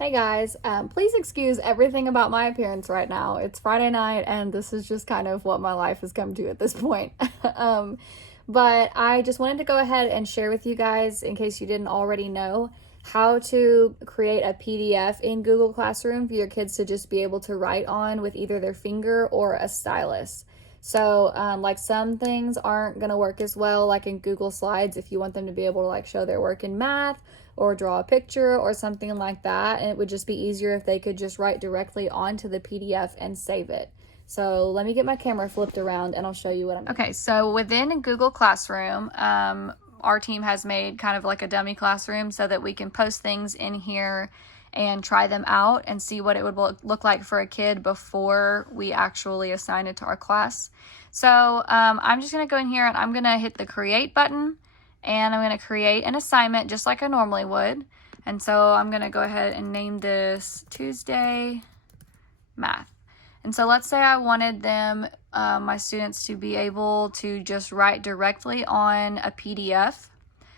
Hey guys, please excuse everything about my appearance right now. It's Friday night, and this is just kind of what my life has come to at this point. um, but I just wanted to go ahead and share with you guys, in case you didn't already know, how to create a PDF in Google Classroom for your kids to just be able to write on with either their finger or a stylus. So, like some things aren't going to work as well, like in Google Slides, if you want them to be able to like show their work in math or draw a picture or something like that. And it would just be easier if they could just write directly onto the PDF and save it. So let me get my camera flipped around and I'll show you what I'm. Okay, so within Google Classroom, our team has made kind of like a dummy classroom so that we can post things in here and try them out and see what it would look like for a kid before we actually assign it to our class. So I'm just going to go in here and I'm going to hit the create button, and I'm going to create an assignment just like I normally would. And so I'm going to go ahead and name this Tuesday Math. And so let's say I wanted them, my students, to be able to just write directly on a PDF.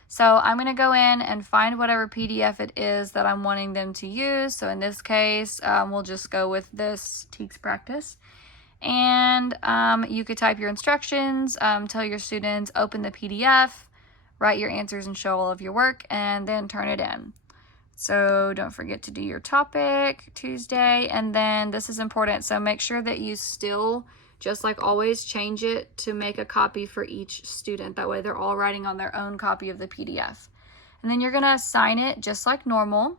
So I'm going to go in and find whatever PDF it is that I'm wanting them to use. So in this case, we'll just go with this TEKS practice. And you could type your instructions, tell your students, open the PDF, write your answers and show all of your work, and then turn it in. So don't forget to do your topic, Tuesday, and then this is important. So make sure that you still, just like always, change it to make a copy for each student. That way they're all writing on their own copy of the PDF. And then you're going to assign it just like normal.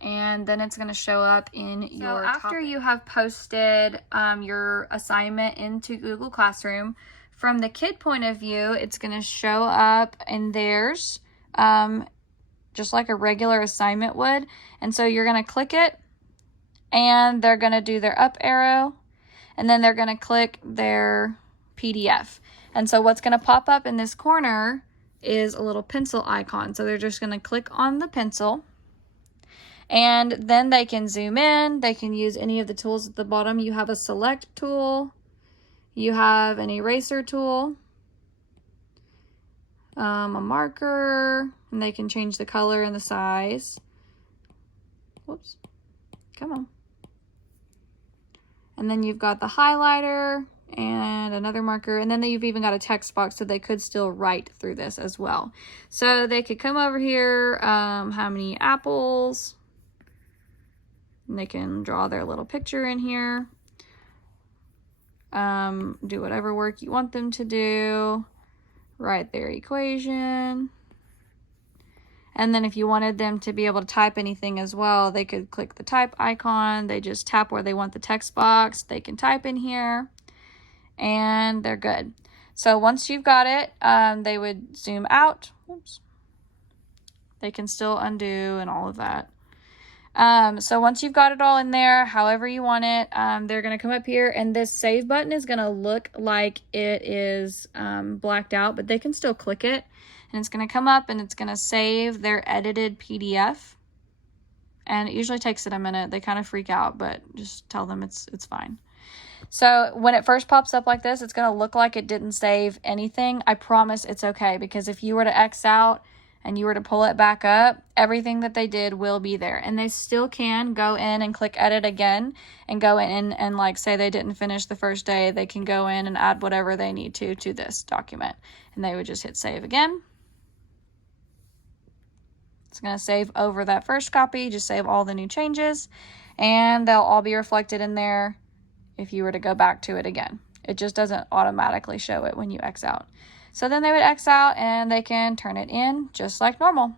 And then it's going to show up in your topic. After you have posted your assignment into Google Classroom, from the kid point of view, it's going to show up in theirs just like a regular assignment would. And so you're going to click it, and they're going to do their up arrow, and then they're going to click their PDF. And so what's going to pop up in this corner is a little pencil icon. So they're just going to click on the pencil, and then they can zoom in. They can use any of the tools at the bottom. You have a select tool. You have an eraser tool, a marker, and they can change the color and the size. Whoops. Come on. And then you've got the highlighter and another marker, and then you've even got a text box, so they could still write through this as well. So they could come over here, how many apples, and they can draw their little picture in here. Do whatever work you want them to do, write their equation. And then if you wanted them to be able to type anything as well, they could click the type icon. They just tap where they want the text box. They can type in here, and they're good. So once you've got it, they would zoom out. Oops. They can still undo and all of that. So once you've got it all in there, however you want it, they're going to come up here, and this save button is going to look like it is blacked out, but they can still click it, and it's going to come up and it's going to save their edited PDF. And it usually takes it a minute. They kind of freak out, but just tell them it's fine. So when it first pops up like this, it's going to look like it didn't save anything. I promise it's okay, because if you were to X out and you were to pull it back up, everything that they did will be there. And they still can go in and click edit again and go in and like say they didn't finish the first day, they can go in and add whatever they need to this document. And they would just hit save again. It's going to save over that first copy, just save all the new changes, and they'll all be reflected in there if you were to go back to it again. It just doesn't automatically show it when you X out. So then they would X out and they can turn it in just like normal.